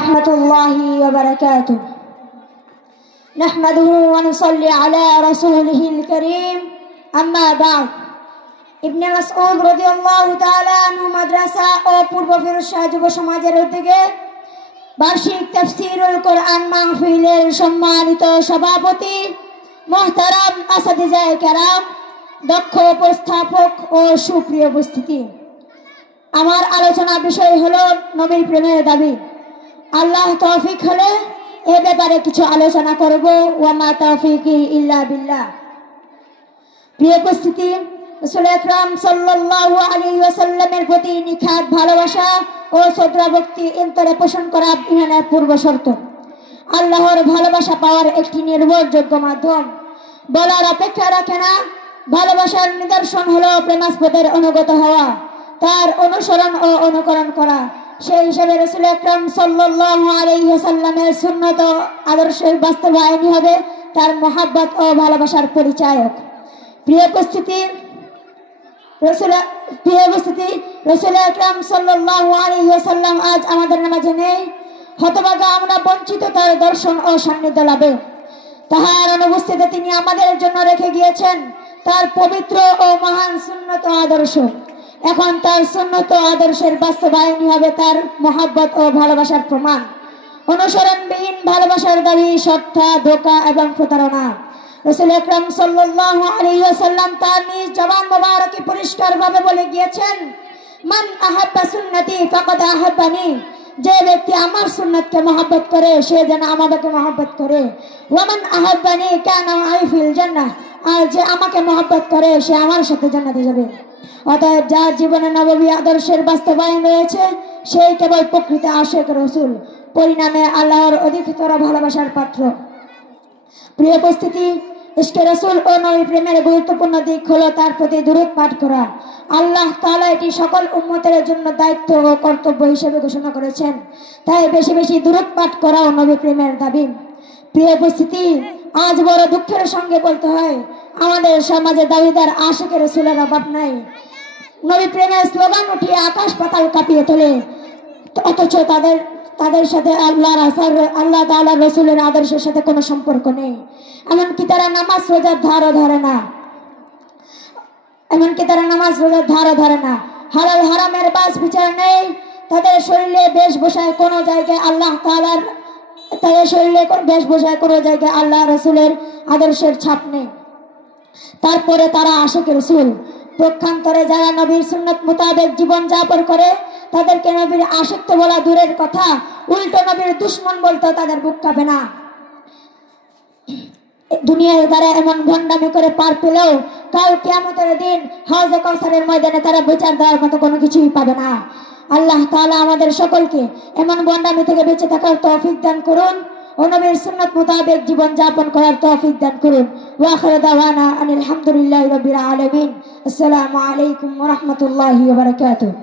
ورحمة الله وبركاته نحمده ونصلي على رسوله الكريم أما بعد ইবনে মাসউদ রাদিয়াল্লাহু তাআলা আনহু মাদ্রাসা ও পূর্ব ফিরোজশাহ যুব সমাজের উদ্যোগে বার্ষিক তাফসীরুল কোরআন মাহফিলের সম্মানিত সভাপতি মুহতারাম আসাদিজায়ে কেরাম, দক্ষ উপস্থাপক ও সুপ্রিয় উপস্থিতি, আমার আলোচনা বিষয় হলো নবীর প্রেমের দাবি। আল্লাহ তৌফিক হলে এ ব্যাপারে কিছু আলোচনা করব। ওয়া মা তৌফিকি ইল্লা বিল্লাহ। প্রিয় উপস্থিতি, রাসূল আকরাম সাল্লাল্লাহু আলাইহি ওয়াসাল্লামের প্রতি নিখাত ভালোবাসা ও শ্রদ্ধা ভক্তি অন্তরে পোষণ করা ঈমানের পূর্ব শর্ত। আল্লাহর ভালোবাসা পাওয়ার একটি নির্ভরযোগ্য মাধ্যম। বলার অপেক্ষা রাখে না। ভালোবাসার নিদর্শন হলো প্রেমাস্পদের অনুগত হওয়া, তার অনুসরণ ও অনুকরণ করা। সেই হিসাবে রাসূল আকরাম সাল্লাল্লাহু আলাইহি ওয়াসাল্লামের সুন্নত আদর্শের বাস্তবায়নই হবে তার মহব্বত ও ভালোবাসার পরিচায়ক। প্রিয় উপস্থিতি, রাসূল আকরাম সাল্লাল্লাহু আলাইহি ওয়াসাল্লাম আজ আমাদের মাঝে নেই। হতভাগা আমরা বঞ্চিত তার দর্শন ও সান্নিধ্য লাভে। তাহার অনুপস্থিতিতে তিনি আমাদের জন্য রেখে গিয়েছেন তার পবিত্র ও মহান সুন্নত আদর্শ। এখন তার সুন্নত আদর্শের বাস্তবায়নই হবে তার মহব্বত ও ভালোবাসার প্রমাণ। অনুসরণবিহীন ভালোবাসার দাবি সত্তা, ধোঁকা এবং প্রতারণা। রাসূল আকরাম সাল্লাল্লাহু আলাইহি ওয়াসাল্লাম তার নিজ জবান মোবারকে পরিষ্কারভাবে বলে গিয়েছেন, মান আহাব্বা সুন্নতি ফাকাদ আহাব্বানি। যে ব্যক্তি আমার সুন্নতকে মহব্বত করে সে যেন আমাকে মহব্বত করে। ওয়া মান আহাব্বানি কানা মাই ফিল জান্নাহ। আর যে আমাকে মহব্বত করে সে আমার সাথে জান্নাতে যাবে। অতএব যার জীবনে নববী আদর্শের বাস্তবায়ন রয়েছে সেই কেবল প্রকৃত আশিক রাসূল, পরিণামে আল্লাহর অধিকতর ভালোবাসার পাত্র। প্রিয় উপস্থিতি, ইশকে রাসূল ও নবী প্রেমের গুরুত্বপূর্ণ দিক হলো তার প্রতি দুরূদ পাঠ করা। আল্লাহ তাআলা এটি সকল উম্মতের জন্য দায়িত্ব ও কর্তব্য হিসেবে ঘোষণা করেছেন। তাই বেশি বেশি দুরূদ পাঠ করা ও নবী প্রেমের দাবি। প্রিয় উপস্থিতি, আজ বড় দুঃখের সঙ্গে বলতে হয় আমাদের সমাজে দাবিদার আশিক রাসূলের অভাব নাই। নবী প্রেমের স্লোগান উঠিয়ে আকাশ পাতাল কাঁপিয়ে তোলে, অথচ তাদের সাথে আল্লাহ তাআলার রাসূলের আদর্শের সাথে কোনো সম্পর্ক নেই। এমনকি তারা নামাজ রোজার ধারও ধরে না। হালাল হারামের বাস বিচার নেই। তাদের শরীরে বেশভূষায় কোনো জায়গায় আল্লাহ রাসূলের আদর্শের ছাপ নেই। তারপরে তারা আশিক রাসূল। পক্ষান্তরে যারা নবীর সুন্নত মোতাবেক জীবন যাপন করে তাদেরকে নবীর আশিক তো বলা দূরের কথা, উল্টো নবীর দুশমন বলতেও তাদের বুক কাঁপে না। দুনিয়ায় তারা এমন ভণ্ডামি করে পার পেলেও কাল কিয়ামতের দিন হাউজে কাউসারের ময়দানে তারা বিচার দেওয়ার মতো কোনো কিছুই পাবে না। আল্লাহ তাআলা আমাদের সকলকে এমন ভণ্ডামি থেকে বেঁচে থাকার তৌফিক দান করুন ও নবীর সুন্নত মোতাবেক জীবন যাপন করার তৌফিক দান করুন। ওয়া আখিরু দাওয়ানা আনিল হামদুলিল্লাহি রাব্বিল আলামিন। আসসালামু আলাইকুম ওয়া রাহমাতুল্লাহি ওয়া বারাকাতুহু।